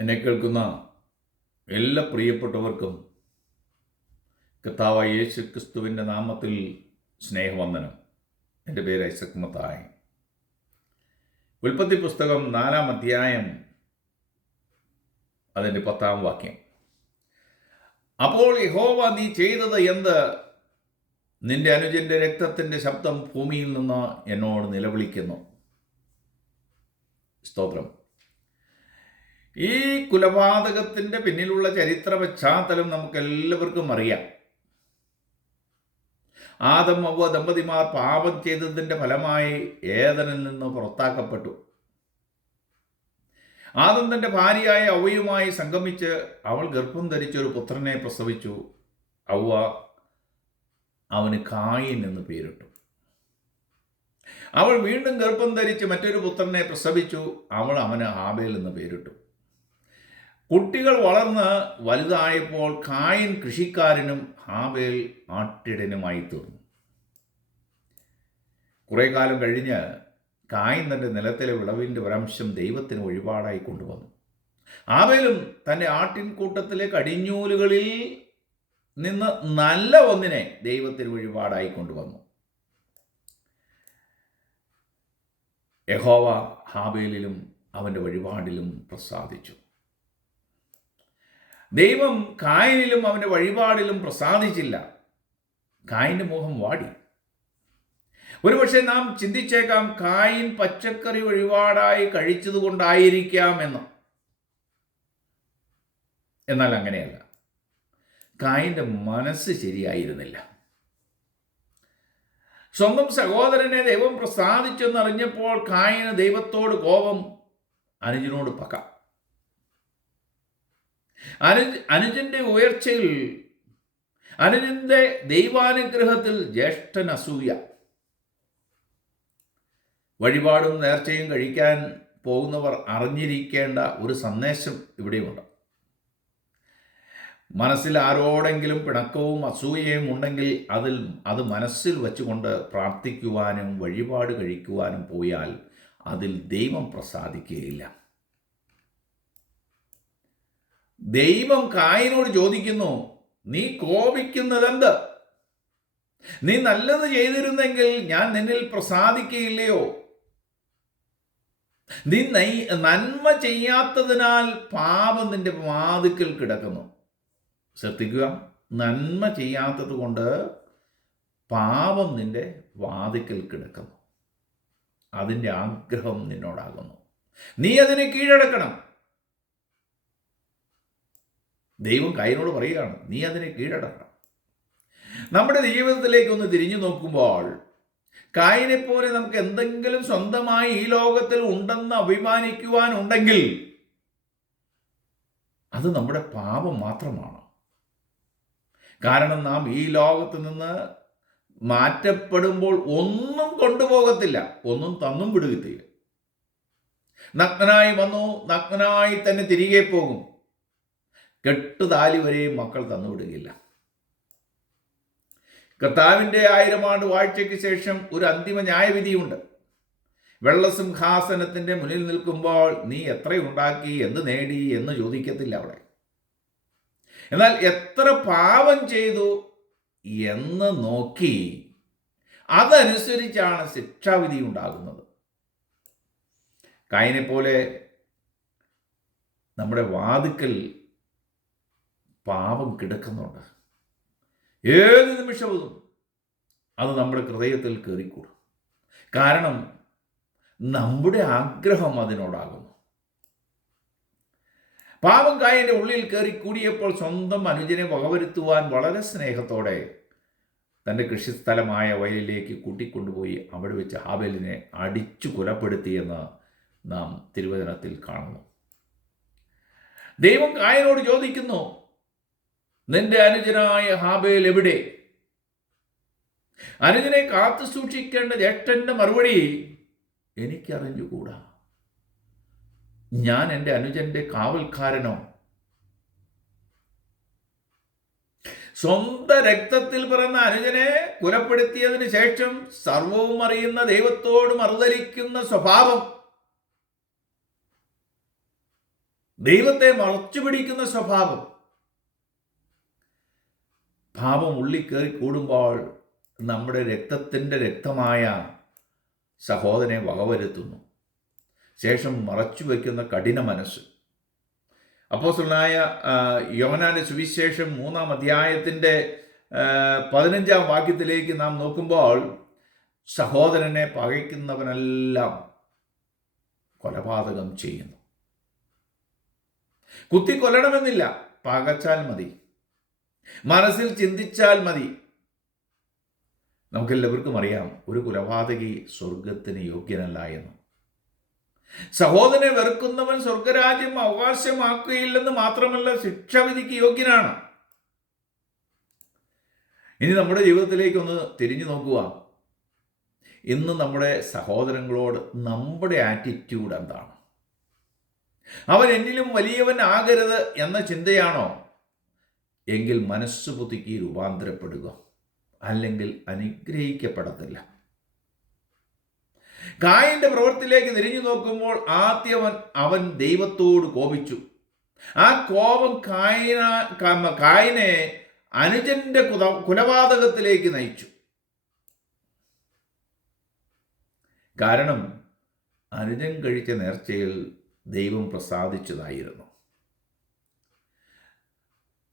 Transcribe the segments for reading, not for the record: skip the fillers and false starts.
എന്നെ കേൾക്കുന്ന എല്ലാ പ്രിയപ്പെട്ടവർക്കും കർത്താവായ യേശു ക്രിസ്തുവിൻ്റെ നാമത്തിൽ സ്നേഹവന്ദനം. എൻ്റെ പേര് ഐസക് മത്തായി. ഉൽപ്പത്തി പുസ്തകം 4-ാം അധ്യായം അതിൻ്റെ 10-ാം വാക്യം. അപ്പോൾ യഹോവ നീ ചെയ്തത് എന്ത്? നിന്റെ അനുജൻ്റെ രക്തത്തിൻ്റെ ശബ്ദം ഭൂമിയിൽ നിന്ന് എന്നോട് നിലവിളിക്കുന്നു. സ്തോത്രം. ഈ കൊലപാതകത്തിൻ്റെ പിന്നിലുള്ള ചരിത്ര പശ്ചാത്തലം നമുക്കെല്ലാവർക്കും അറിയാം. ആദം ഹവ്വ ദമ്പതിമാർ പാപം ചെയ്തതിൻ്റെ ഫലമായി ഏദനിൽ നിന്ന് പുറത്താക്കപ്പെട്ടു. ആദം തൻ്റെ ഭാര്യയായ ഹവ്വയുമായി സംഗമിച്ച് അവൾ ഗർഭം ധരിച്ചൊരു പുത്രനെ പ്രസവിച്ചു. ഹവ്വ അവന് കായീൻ എന്ന് പേരിട്ടു. അവൾ വീണ്ടും ഗർഭം ധരിച്ച് മറ്റൊരു പുത്രനെ പ്രസവിച്ചു. അവൾ അവന് ഹാബേൽ എന്ന് പേരിട്ടു. കുട്ടികൾ വളർന്ന് വലുതായപ്പോൾ കായീൻ കൃഷിക്കാരനും ഹാബേൽ ആട്ടിടനുമായി തീർന്നു. കുറേ കാലം കഴിഞ്ഞ് കായീൻ തൻ്റെ നിലത്തിലെ വിളവിൻ്റെ ഒരംശം ദൈവത്തിന് വഴിപാടായി കൊണ്ടുവന്നു. ഹാബേലും തൻ്റെ ആട്ടിൻകൂട്ടത്തിലെ കടിഞ്ഞൂലുകളിൽ നിന്ന് നല്ല ഒന്നിനെ ദൈവത്തിന് വഴിപാടായി കൊണ്ടുവന്നു. യഹോവ ഹാബേലിലും അവൻ്റെ വഴിപാടിലും പ്രസാദിച്ചു. ദൈവം കായനിലും അവൻ്റെ വഴിപാടിലും പ്രസാദിച്ചില്ല. കായൻ്റെ മോഹം വാടി. ഒരുപക്ഷെ നാം ചിന്തിച്ചേക്കാം, കായൻ പച്ചക്കറി വഴിപാടായി കഴിച്ചതുകൊണ്ടായിരിക്കാം എന്ന്. എന്നാൽ അങ്ങനെയല്ല. കായൻ്റെ മനസ്സ് ശരിയായിരുന്നില്ല. സ്വന്തം സഹോദരനെ ദൈവം പ്രസാദിച്ചെന്നറിഞ്ഞപ്പോൾ കായന് ദൈവത്തോട് കോപം, അനുജനോട് പക. അനുജന്റെ ഉയർച്ചയിൽ, അനുജന്റെ ദൈവാനുഗ്രഹത്തിൽ ജ്യേഷ്ഠൻ അസൂയ. വഴിപാടും നേർച്ചയും കഴിക്കാൻ പോകുന്നവർ അറിഞ്ഞിരിക്കേണ്ട ഒരു സന്ദേശം ഇവിടെയുണ്ട്. മനസ്സിൽ ആരോടെങ്കിലും പിണക്കവും അസൂയയും ഉണ്ടെങ്കിൽ അത് മനസ്സിൽ വെച്ചുകൊണ്ട് പ്രാർത്ഥിക്കുവാനും വഴിപാട് കഴിക്കുവാനും പോയാൽ അതിൽ ദൈവം പ്രസാദിക്കുകയില്ല. ദൈവം കായനോട് ചോദിക്കുന്നു, നീ കോപിക്കുന്നതെന്ത്? നീ നല്ലത് ചെയ്തിരുന്നെങ്കിൽ ഞാൻ നിന്നിൽ പ്രസാദിക്കുകയില്ലയോ? നീ നന്മ ചെയ്യാത്തതിനാൽ പാപം നിന്റെ വാതിക്കൽ കിടക്കുന്നു. ശ്രദ്ധിക്കുക, നന്മ ചെയ്യാത്തത് കൊണ്ട് പാപം നിന്റെ വാതിക്കൽ കിടക്കുന്നു. അതിൻ്റെ ആഗ്രഹം നിന്നോടാകുന്നു. നീ അതിനെ കീഴടക്കണം. ദൈവം കായനോട് പറയുകയാണ്, നീ അതിനെ കീഴടക്കണം. നമ്മുടെ ജീവിതത്തിലേക്ക് ഒന്ന് തിരിഞ്ഞു നോക്കുമ്പോൾ കായനെപ്പോലെ നമുക്ക് എന്തെങ്കിലും സ്വന്തമായി ഈ ലോകത്തിൽ ഉണ്ടെന്ന് അഭിമാനിക്കുവാനുണ്ടെങ്കിൽ അത് നമ്മുടെ പാപം മാത്രമാണ്. കാരണം നാം ഈ ലോകത്ത് നിന്ന് മാറ്റപ്പെടുമ്പോൾ ഒന്നും കൊണ്ടുപോകത്തില്ല, ഒന്നും തന്നും വിടുകത്തില്ല. നഗ്നനായി വന്നു, നഗ്നനായി തന്നെ തിരികെ പോകും. കെട്ടുതാലി വരെയും മക്കൾ തന്നുവിടുകയില്ല. കർത്താവിൻ്റെ 1000 ആണ്ട് വാഴ്ചയ്ക്ക് ശേഷം ഒരു അന്തിമ ന്യായവിധിയുണ്ട്. വെള്ളസിംഹാസനത്തിൻ്റെ മുന്നിൽ നിൽക്കുമ്പോൾ നീ എത്രയുണ്ടാക്കി, എന്ത് നേടി എന്ന് ചോദിക്കത്തില്ല അവിടെ. എന്നാൽ എത്ര പാപം ചെയ്തു എന്ന് നോക്കി അതനുസരിച്ചാണ് ശിക്ഷാവിധി ഉണ്ടാകുന്നത്. കായനെ പോലെ നമ്മുടെ വാതിക്കൽ പാപം കിടക്കുന്നുണ്ട്. ഏത് നിമിഷവും അത് നമ്മുടെ ഹൃദയത്തിൽ കയറിക്കൂടും. കാരണം നമ്മുടെ ആഗ്രഹം അതിനോടാകുന്നു. പാപം കായൻ്റെ ഉള്ളിൽ കയറി കൂടിയപ്പോൾ സ്വന്തം അനുജനെ വകവരുത്തുവാൻ വളരെ സ്നേഹത്തോടെ തൻ്റെ കൃഷിസ്ഥലമായ വയലിലേക്ക് കൂട്ടിക്കൊണ്ടുപോയി അവിടെ വെച്ച് ഹാബേലിനെ അടിച്ചു കൊലപ്പെടുത്തിയെന്ന് നാം തിരുവചനത്തിൽ കാണുന്നു. ദൈവം കായനോട് ചോദിക്കുന്നു, നിന്റെ അനുജനായ ഹാബേൽ എവിടെ? അനുജനെ കാത്തു സൂക്ഷിക്കേണ്ട ജ്യേഷ്ഠന്റെ മറുപടി, എനിക്കറിഞ്ഞുകൂടാ. ഞാൻ എൻ്റെ അനുജന്റെ കാവൽക്കാരനോ? സ്വന്തം രക്തത്തിൽ പിറന്ന അനുജനെ കൊലപ്പെടുത്തിയതിനു ശേഷം സർവവും അറിയുന്ന ദൈവത്തോട് മറുതലിക്കുന്ന സ്വഭാവം ദൈവത്തെ മറച്ചു പിടിക്കുന്ന സ്വഭാവം. പാപം ഉള്ളിൽ കയറി കൂടുമ്പോൾ നമ്മുടെ രക്തത്തിൻ്റെ രക്തമായ സഹോദരനെ വകവരുത്തുന്നു. ശേഷം മറച്ചു വയ്ക്കുന്ന കഠിന മനസ്സ്. അപ്പോസ്തലനായ യോഹന്നാന്റെ സുവിശേഷം 3-ാം അധ്യായത്തിൻ്റെ 15-ാം വാക്യത്തിലേക്ക് നാം നോക്കുമ്പോൾ, സഹോദരനെ പകയ്ക്കുന്നവനെല്ലാം കൊലപാതകം ചെയ്യുന്നു. കുത്തിക്കൊല്ലണമെന്നില്ല, പകച്ചാൽ മതി, മനസ്സിൽ ചിന്തിച്ചാൽ മതി. നമുക്കെല്ലാവർക്കും അറിയാം, ഒരു കൊലപാതകി സ്വർഗത്തിന് യോഗ്യനല്ല എന്ന്. സഹോദരനെ വെറുക്കുന്നവൻ സ്വർഗരാജ്യം അവകാശമാക്കുകയില്ലെന്ന് മാത്രമല്ല, ശിക്ഷാവിധിക്ക് യോഗ്യനാണ്. ഇനി നമ്മുടെ ജീവിതത്തിലേക്കൊന്ന് തിരിഞ്ഞു നോക്കുക. ഇന്ന് നമ്മുടെ സഹോദരങ്ങളോട് നമ്മുടെ ആറ്റിറ്റ്യൂഡ് എന്താണ്? അവൻ എന്നിലും വലിയവൻ ആകരുത് എന്ന ചിന്തയാണോ? എങ്കിൽ മനസ്സ് പുതുക്കി രൂപാന്തരപ്പെടുക, അല്ലെങ്കിൽ അനുഗ്രഹിക്കപ്പെടത്തില്ല. കായന്റെ പ്രവൃത്തിയിലേക്ക് തിരിഞ്ഞു നോക്കുമ്പോൾ ആദ്യം അവൻ ദൈവത്തോട് കോപിച്ചു. ആ കോപം കായനെ അനുജന്റെ കൊലപാതകത്തിലേക്ക് നയിച്ചു. കാരണം അനുജൻ കഴിച്ച നേർച്ചയിൽ ദൈവം പ്രസാദിച്ചതായിരുന്നു.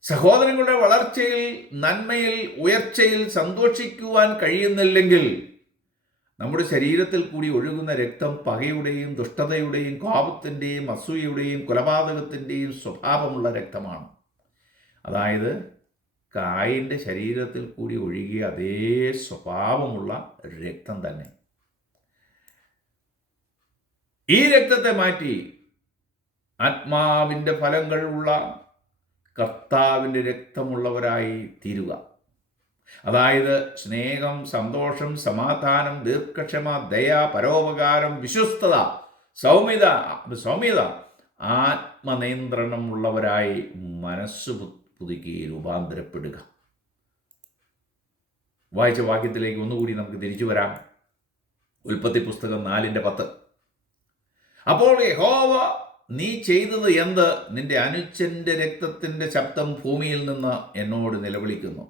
സഹോദരങ്ങളുടെ വളർച്ചയിൽ, നന്മയിൽ, ഉയർച്ചയിൽ സന്തോഷിക്കുവാൻ കഴിയുന്നില്ലെങ്കിൽ നമ്മുടെ ശരീരത്തിൽ കൂടി ഒഴുകുന്ന രക്തം പകയുടെയും ദുഷ്ടതയുടെയും കോപത്തിൻ്റെയും അസൂയയുടെയും കൊലപാതകത്തിൻ്റെയും സ്വഭാവമുള്ള രക്തമാണ്. അതായത് കായൻ്റെ ശരീരത്തിൽ കൂടി ഒഴുകിയ അതേ സ്വഭാവമുള്ള രക്തം തന്നെ. ഈ രക്തത്തെ മാറ്റി ആത്മാവിൻ്റെ ഫലങ്ങൾ ഉള്ള കർത്താവിൻ്റെ രക്തമുള്ളവരായി തീരുക. അതായത് സ്നേഹം, സന്തോഷം, സമാധാനം, ദീർഘക്ഷമ, ദയ, പരോപകാരം, വിശ്വസ്തത, സൗമ്യത, ആത്മനിയന്ത്രണം ഉള്ളവരായി മനസ്സ് പുതുക്കി രൂപാന്തരപ്പെടുക. വായിച്ച വാക്യത്തിലേക്ക് ഒന്നുകൂടി നമുക്ക് തിരിച്ചു വരാം. ഉൽപ്പത്തി പുസ്തകം 4:10. അപ്പോൾ യഹോവ, നീ ചെയ്തത് എന്ത്? നിന്റെ അനുജന്റെ രക്തത്തിൻ്റെ ശബ്ദം ഭൂമിയിൽ നിന്ന് എന്നോട് നിലവിളിക്കുന്നു.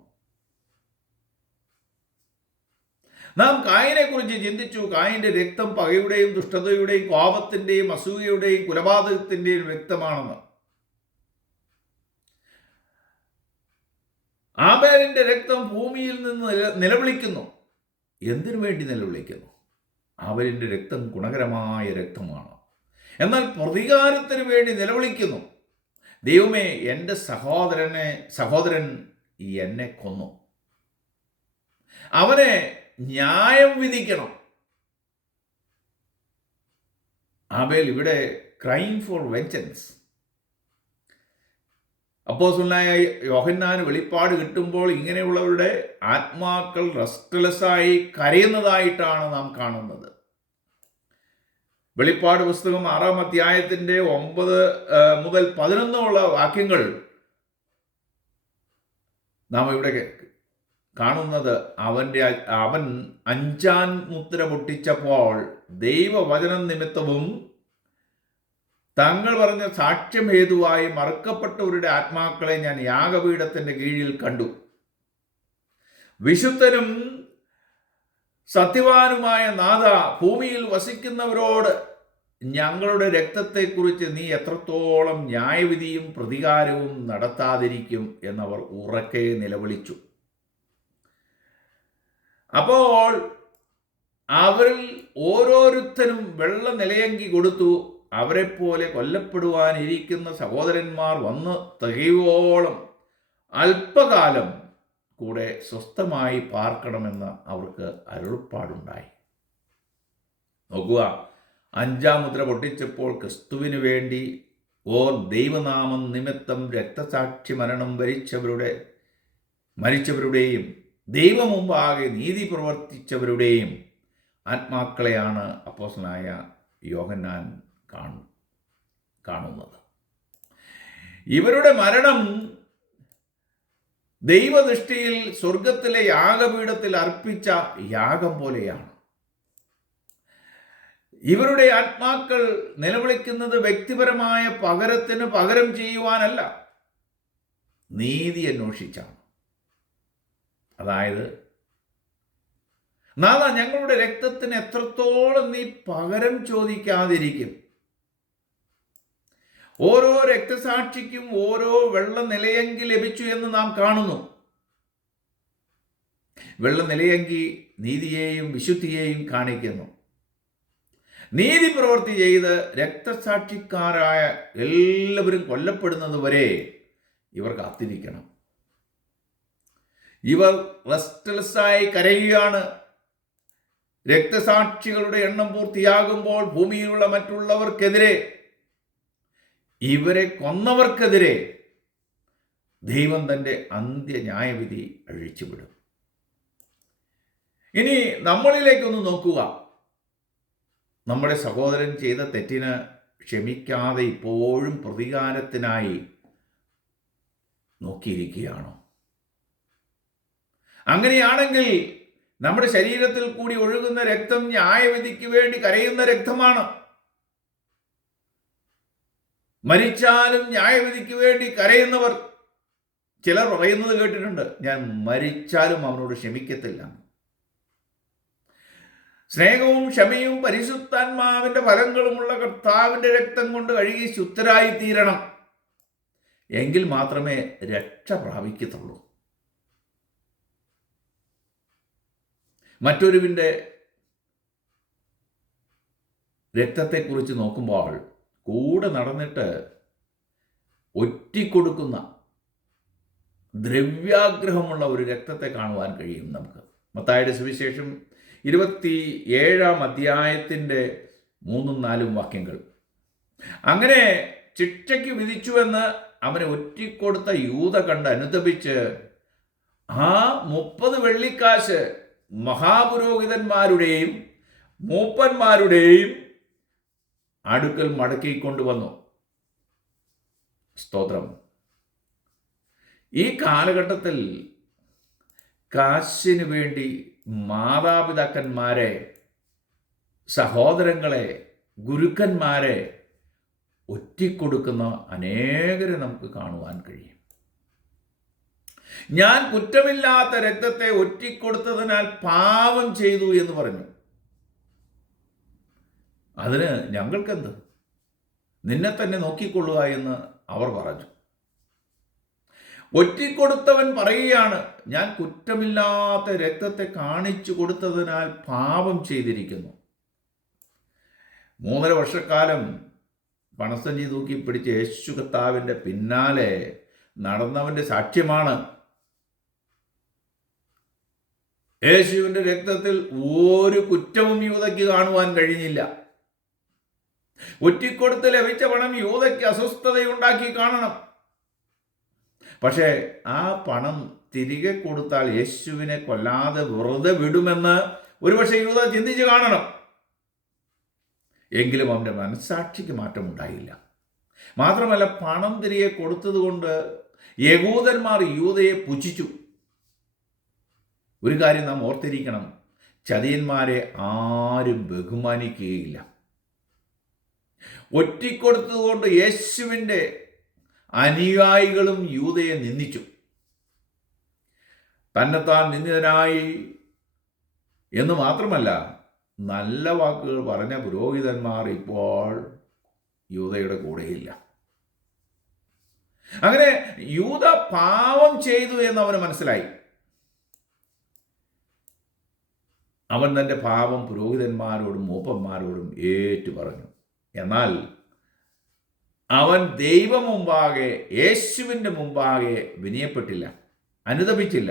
നാം കായനെ കുറിച്ച് ചിന്തിച്ചു. കായന്റെ രക്തം പകയുടെയും ദുഷ്ടതയുടെയും കോപത്തിൻ്റെയും അസൂയയുടെയും കൊലപാതകത്തിൻ്റെയും രക്തമാണെന്ന്. ആബേലിന്റെ രക്തം ഭൂമിയിൽ നിന്ന് നിലവിളിക്കുന്നു. എന്തിനു വേണ്ടി നിലവിളിക്കുന്നു? ആബേലിന്റെ രക്തം ഗുണകരമായ രക്തമാണ്. എന്നാൽ പ്രതികാരത്തിന് വേണ്ടി നിലവിളിക്കുന്നു. ദൈവമേ, എൻ്റെ സഹോദരൻ എന്നെ കൊന്നു, അവനെ ന്യായം വിധിക്കണം. ആബേൽ ഇവിടെ ക്രൈം ഫോർ വെഞ്ചൻസ്. അപ്പോസ്തലനായ യോഹന്നാന് വെളിപ്പാട് കിട്ടുമ്പോൾ ഇങ്ങനെയുള്ളവരുടെ ആത്മാക്കൾ റെസ്റ്റ്ലെസ്സായി കരയുന്നതായിട്ടാണ് നാം കാണുന്നത്. വെളിപ്പാട് പുസ്തകം 6-ാം അധ്യായത്തിൻ്റെ 9 മുതൽ 11 വാക്യങ്ങൾ നാം ഇവിടെ കാണുന്നത്, അവൻ 5-ാം മുദ്ര പൊട്ടിച്ചപ്പോൾ ദൈവവചനം നിമിത്തവും തങ്ങൾ പറഞ്ഞ സാക്ഷ്യം ഹേതുവായി മറക്കപ്പെട്ടവരുടെ ആത്മാക്കളെ ഞാൻ യാഗപീഠത്തിൻ്റെ കീഴിൽ കണ്ടു. വിശുദ്ധനും സത്യവാനുമായ നാഥ, ഭൂമിയിൽ വസിക്കുന്നവരോട് ഞങ്ങളുടെ രക്തത്തെക്കുറിച്ച് നീ എത്രത്തോളം ന്യായവിധിയും പ്രതികാരവും നടത്താതിരിക്കും എന്നവർ ഉറക്കെ നിലവിളിച്ചു. അപ്പോൾ അവരിൽ ഓരോരുത്തരും വെള്ള നിലയങ്കി കൊടുത്തു. അവരെപ്പോലെ കൊല്ലപ്പെടുവാനിരിക്കുന്ന സഹോദരന്മാർ വന്ന് തികയോളം അല്പകാലം കൂടെ സ്വസ്ഥമായി പാർക്കണമെന്ന് അവർക്ക് അരുളപ്പാടുണ്ടായി. നോക്കുക, 5-ാം മുദ്ര പൊട്ടിച്ചപ്പോൾ ക്രിസ്തുവിന് വേണ്ടി ദൈവനാമം നിമിത്തം രക്തസാക്ഷി മരണം മരിച്ചവരുടെയും ദൈവമുമ്പാകെ നീതി പ്രവർത്തിച്ചവരുടെയും ആത്മാക്കളെയാണ് അപ്പോസ്തലനായ യോഹന്നാൻ കാണുന്നത്. ഇവരുടെ മരണം ദൈവദൃഷ്ടിയിൽ സ്വർഗത്തിലെ യാഗപീഠത്തിൽ അർപ്പിച്ച യാഗം പോലെയാണ്. ഇവരുടെ ആത്മാക്കൾ നിലവിളിക്കുന്നത് വ്യക്തിപരമായ പകരത്തിന് പകരം ചെയ്യുവാനല്ല, നീതി അന്വേഷിച്ചാണ്. അതായത്, നാഥ, ഞങ്ങളുടെ രക്തത്തിന് എത്രത്തോളം നീ പകരം ചോദിക്കാതിരിക്കും? ഓരോ രക്തസാക്ഷിക്കും ഓരോ വെള്ള നിലയങ്കി ലഭിച്ചു എന്ന് നാം കാണുന്നു. വെള്ള നിലയങ്കി നീതിയെയും വിശുദ്ധിയെയും കാണിക്കുന്നു. നീതി പ്രവൃത്തി ചെയ്ത് രക്തസാക്ഷിക്കാരായ എല്ലാവരും കൊല്ലപ്പെടുന്നത് വരെ ഇവർ കാത്തിരിക്കണം. ഇവർ റെസ്റ്റ്ലെസ്സായി കരയുകയാണ്. രക്തസാക്ഷികളുടെ എണ്ണം പൂർത്തിയാകുമ്പോൾ ഭൂമിയിലുള്ള മറ്റുള്ളവർക്കെതിരെ, ഇവരെ കൊന്നവർക്കെതിരെ ദൈവം തൻ്റെ അന്ത്യന്യായവിധി അഴിച്ചുവിടും. ഇനി നമ്മളിലേക്കൊന്ന് നോക്കുക. നമ്മുടെ സഹോദരൻ ചെയ്ത തെറ്റിന് ക്ഷമിക്കാതെ ഇപ്പോഴും പ്രതികാരത്തിനായി നോക്കിയിരിക്കുകയാണോ? അങ്ങനെയാണെങ്കിൽ നമ്മുടെ ശരീരത്തിൽ കൂടി ഒഴുകുന്ന രക്തം ന്യായവിധിക്ക് വേണ്ടി കരയുന്ന രക്തമാണ്. മരിച്ചാലും ന്യായവിധിക്ക് വേണ്ടി കരയുന്നവർ ചിലർ പറയുന്നത് കേട്ടിട്ടുണ്ട്, ഞാൻ മരിച്ചാലും അവനോട് ക്ഷമിക്കത്തില്ല. സ്നേഹവും ക്ഷമയും പരിശുദ്ധാത്മാവിന്റെ ഫലങ്ങളുമുള്ള കർത്താവിന്റെ രക്തം കൊണ്ട് കഴുകി ശുദ്ധരായി തീരണം. എങ്കിൽ മാത്രമേ രക്ഷ പ്രാപിക്കത്തുള്ളൂ. മറ്റൊരുവിൻ്റെ രക്തത്തെക്കുറിച്ച് നോക്കുമ്പോൾ കൂടെ നടന്നിട്ട് ഒറ്റിക്കൊടുക്കുന്ന ദ്രവ്യാഗ്രഹമുള്ള ഒരു രക്തത്തെ കാണുവാൻ കഴിയും നമുക്ക്. മത്തായിയുടെ സുവിശേഷം 27-ാം അധ്യായത്തിൻ്റെ 3-4 വാക്യങ്ങൾ. അങ്ങനെ ശിക്ഷയ്ക്ക് വിധിച്ചുവെന്ന് അവനെ ഒറ്റിക്കൊടുത്ത യൂദ കണ്ട് അനുതപിച്ച് ആ 30 വെള്ളിക്കാശ് മഹാപുരോഹിതന്മാരുടെയും മൂപ്പന്മാരുടെയും അടുക്കൽ മടക്കിക്കൊണ്ടുവന്നു. സ്തോത്രം. ഈ കാലഘട്ടത്തിൽ കാശിന് വേണ്ടി മാതാപിതാക്കന്മാരെ, സഹോദരങ്ങളെ, ഗുരുക്കന്മാരെ ഒറ്റിക്കൊടുക്കുന്ന അനേകരെ നമുക്ക് കാണുവാൻ കഴിയും. ഞാൻ കുറ്റമില്ലാത്ത രക്തത്തെ ഒറ്റിക്കൊടുത്തതിനാൽ പാപം ചെയ്തു എന്ന് പറഞ്ഞു. അതിന് ഞങ്ങൾക്കെന്ത്? നിന്നെ തന്നെ നോക്കിക്കൊള്ളുക എന്ന് അവർ പറഞ്ഞു. ഒറ്റിക്കൊടുത്തവൻ പറയുകയാണ്, ഞാൻ കുറ്റമില്ലാത്ത രക്തത്തെ കാണിച്ചു കൊടുത്തതിനാൽ പാപം ചെയ്തിരിക്കുന്നു. 3.5 വർഷക്കാലം പണസഞ്ചി തൂക്കി പിടിച്ച് യേശു കർത്താവിൻ്റെ പിന്നാലെ നടന്നവൻ്റെ സാക്ഷ്യമാണ്. യേശുവിൻ്റെ രക്തത്തിൽ ഒരു കുറ്റവും യൂദയ്ക്ക് കാണുവാൻ കഴിഞ്ഞില്ല. ഒറ്റിക്കൊടുത്ത് ലഭിച്ച പണം യൂദയ്ക്ക് അസ്വസ്ഥതയുണ്ടാക്കി കാണണം. പക്ഷേ ആ പണം തിരികെ കൊടുത്താൽ യേശുവിനെ കൊല്ലാതെ വെറുതെ വിടുമെന്ന് ഒരുപക്ഷെ യൂദ ചിന്തിച്ച് കാണണം. എങ്കിലും അവൻ്റെ മനസ്സാക്ഷിക്ക് മാറ്റമുണ്ടായില്ല. മാത്രമല്ല, പണം തിരികെ കൊടുത്തതുകൊണ്ട് യഹൂദന്മാർ യൂദയെ പുച്ഛിച്ചു. ഒരു കാര്യം നാം ഓർത്തിരിക്കണം, ചതിയന്മാരെ ആരും ബഹുമാനിക്കുകയില്ല. ഒറ്റിക്കൊടുത്തതുകൊണ്ട് യേശുവിൻ്റെ അനുയായികളും യൂദയെ നിന്ദിച്ചു. തന്നെത്താൻ നിന്ദിതനായി എന്ന് മാത്രമല്ല, നല്ല വാക്കുകൾ പറഞ്ഞ പുരോഹിതന്മാർ ഇപ്പോൾ യൂദയുടെ കൂടെയില്ല. അങ്ങനെ യൂദ പാപം ചെയ്തു എന്ന് അവന് മനസ്സിലായി. അവൻ തൻ്റെ പാപം പുരോഹിതന്മാരോടും മൂപ്പന്മാരോടും ഏറ്റു പറഞ്ഞു. എന്നാൽ അവൻ ദൈവം മുമ്പാകെ, യേശുവിൻ്റെ മുമ്പാകെ വിനയപ്പെട്ടില്ല, അനുതപിച്ചില്ല,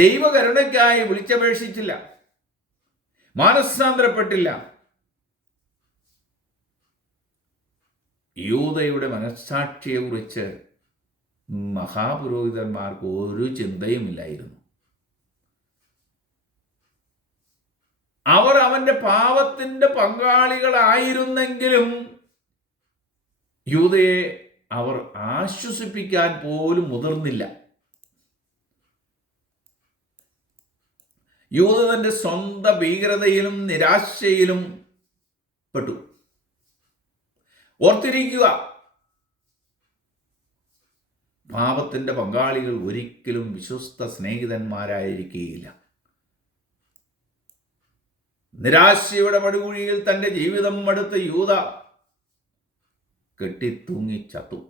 ദൈവകരുണയ്ക്കായി വിളിച്ചപേക്ഷിച്ചില്ല, മാനസാന്തരപ്പെട്ടില്ല. യൂദയുടെ മനസ്സാക്ഷിയെക്കുറിച്ച് മഹാപുരോഹിതന്മാർക്ക് ഒരു ചിന്തയുമില്ലായിരുന്നു. അവർ അവൻ്റെ പാപത്തിൻ്റെ പങ്കാളികളായിരുന്നെങ്കിലും യൂദയെ അവർ ആശ്വസിപ്പിക്കാൻ പോലും മുതിർന്നില്ല. യൂദ തൻ്റെ സ്വന്തം ഭീകരതയിലും നിരാശയിലും പെട്ടു. ഓർത്തിരിക്കുക, പാപത്തിൻ്റെ പങ്കാളികൾ ഒരിക്കലും വിശ്വസ്ത സ്നേഹിതന്മാരായിരിക്കുകയില്ല. നിരാശയുടെ പടുകുഴിയിൽ തൻ്റെ ജീവിതം മടുത്ത യൂദ കെട്ടിത്തൂങ്ങി ചത്തു.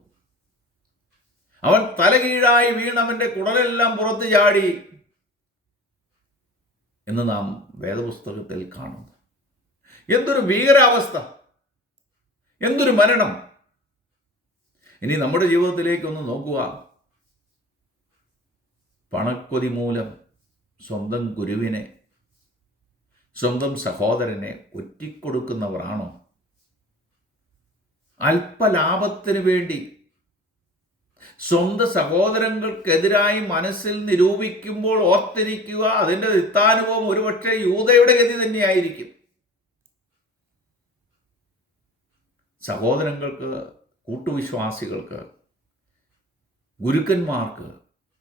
അവൻ തലകീഴായി വീണവൻ്റെ കുടലെല്ലാം പുറത്തു ചാടി എന്ന് നാം വേദപുസ്തകത്തിൽ കാണുന്നു. എന്തൊരു ഭീകരാവസ്ഥ, എന്തൊരു മരണം! ഇനി നമ്മുടെ ജീവിതത്തിലേക്കൊന്ന് നോക്കുക. പണക്കൊതി മൂലം സ്വന്തം ഗുരുവിനെ, സ്വന്തം സഹോദരനെ ഒറ്റിക്കൊടുക്കുന്നവരാണോ? അല്പലാഭത്തിന് വേണ്ടി സ്വന്തം സഹോദരങ്ങൾക്കെതിരായി മനസ്സിൽ നിരൂപിക്കുമ്പോൾ ഓർത്തിരിക്കുക, അതിൻ്റെ നിത്താനുഭവം ഒരുപക്ഷെ യൂദയുടെ ഗതി തന്നെയായിരിക്കും. സഹോദരങ്ങൾക്ക്, കൂട്ടുവിശ്വാസികൾക്ക്, ഗുരുക്കന്മാർക്ക്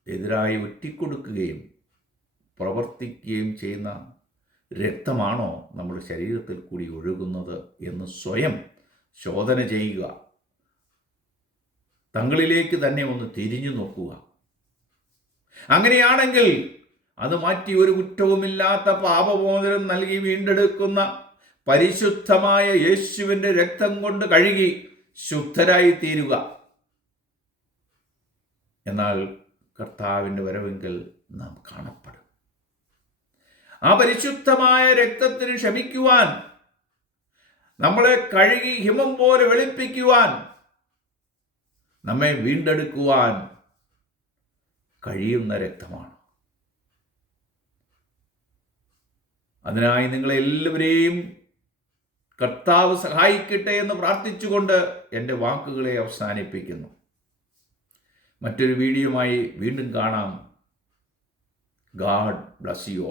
എതിരായി ഒറ്റിക്കൊടുക്കുകയും പ്രവർത്തിക്കുകയും ചെയ്യുന്ന രക്തമാണോ നമ്മുടെ ശരീരത്തിൽ കൂടി ഒഴുകുന്നത് എന്ന് സ്വയം ശോധന ചെയ്യുക. തങ്ങളിലേക്ക് തന്നെ ഒന്ന് തിരിഞ്ഞു നോക്കുക. അങ്ങനെയാണെങ്കിൽ അത് മാറ്റി ഒരു കുറ്റവുമില്ലാത്ത പാപമോചനം നൽകി വീണ്ടെടുക്കുന്ന പരിശുദ്ധമായ യേശുവിൻ്റെ രക്തം കൊണ്ട് കഴുകി ശുദ്ധരായി തീരുക. എന്നാൽ കർത്താവിൻ്റെ വരവെങ്കിൽ നാം കാണപ്പെടും. ആ പരിശുദ്ധമായ രക്തത്തിന് ക്ഷമിക്കുവാൻ, നമ്മളെ കഴുകി ഹിമം പോലെ വെളുപ്പിക്കുവാൻ, നമ്മെ വീണ്ടെടുക്കുവാൻ കഴിയുന്ന രക്തമാണ്. അതിനായി നിങ്ങളെല്ലാവരെയും കർത്താവ് സഹായിക്കട്ടെ എന്ന് പ്രാർത്ഥിച്ചുകൊണ്ട് എൻ്റെ വാക്കുകളെ അവസാനിപ്പിക്കുന്നു. മറ്റൊരു വീഡിയോയുമായി വീണ്ടും കാണാം. God bless you.